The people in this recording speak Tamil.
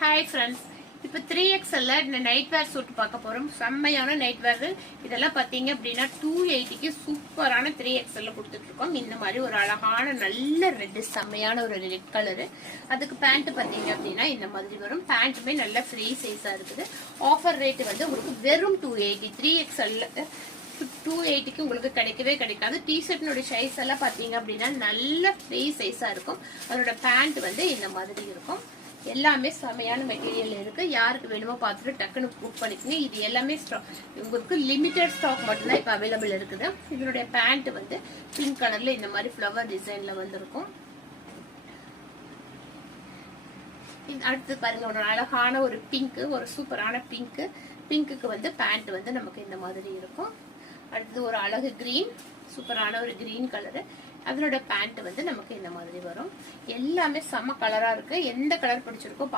ஹாய் ஃப்ரெண்ட்ஸ், இப்போ 3XL இந்த நைட் வேர் சூட் பார்க்க போறோம். செம்மையான நைட் வேர். இதெல்லாம் பார்த்தீங்க அப்படின்னா 280க்கு சூப்பரான 3XL கொடுத்துட்டு இருக்கோம். இந்த மாதிரி ஒரு அழகான நல்ல ரெட், செம்மையான ஒரு ரெட் கலரு. அதுக்கு பேண்ட் பார்த்தீங்க அப்படின்னா இந்த மாதிரி வரும். பேண்ட்டுமே நல்ல ஃப்ரீ சைஸா இருக்குது. ஆஃபர் ரேட் வந்து உங்களுக்கு வெறும் 280. 3XL 280க்கு உங்களுக்கு கிடைக்கவே கிடைக்காது. டிஷர்ட்னுடைய சைஸ் எல்லாம் பாத்தீங்க அப்படின்னா நல்ல ஃப்ரீ சைஸா இருக்கும். அதோட பேண்ட் வந்து இந்த மாதிரி இருக்கும். எல்லாமே செமையான மெட்டீரியல் இருக்கு. யாருக்கு வேணுமோ பார்த்துட்டு டக்குன்னு புக் பண்ணிக்கோங்க. இது எல்லாமே உங்களுக்கு லிமிடெட் ஸ்டாக் மட்டும்தான் இப்போ அவைலபிள் இருக்குது. இதனுடைய பேண்ட் வந்து பிங்க் கலர்ல இந்த மாதிரி ஃப்ளவர் டிசைன்ல வந்திருக்கும். அடுத்து பாருங்க, ஒரு அழகான ஒரு பிங்க், ஒரு சூப்பரான பிங்க். பிங்க்குக்கு வந்து பேண்ட் வந்து நமக்கு இந்த மாதிரி இருக்கும். அடுத்து ஒரு அழகு கிரீன், சூப்பரான ஒரு கிரீன் கலரு. அதனோட பேண்ட் வந்து நமக்கு இந்த மாதிரி வரும். எல்லாமே செம கலரா இருக்கு. எந்த கலர் பிடிச்சிருக்கோ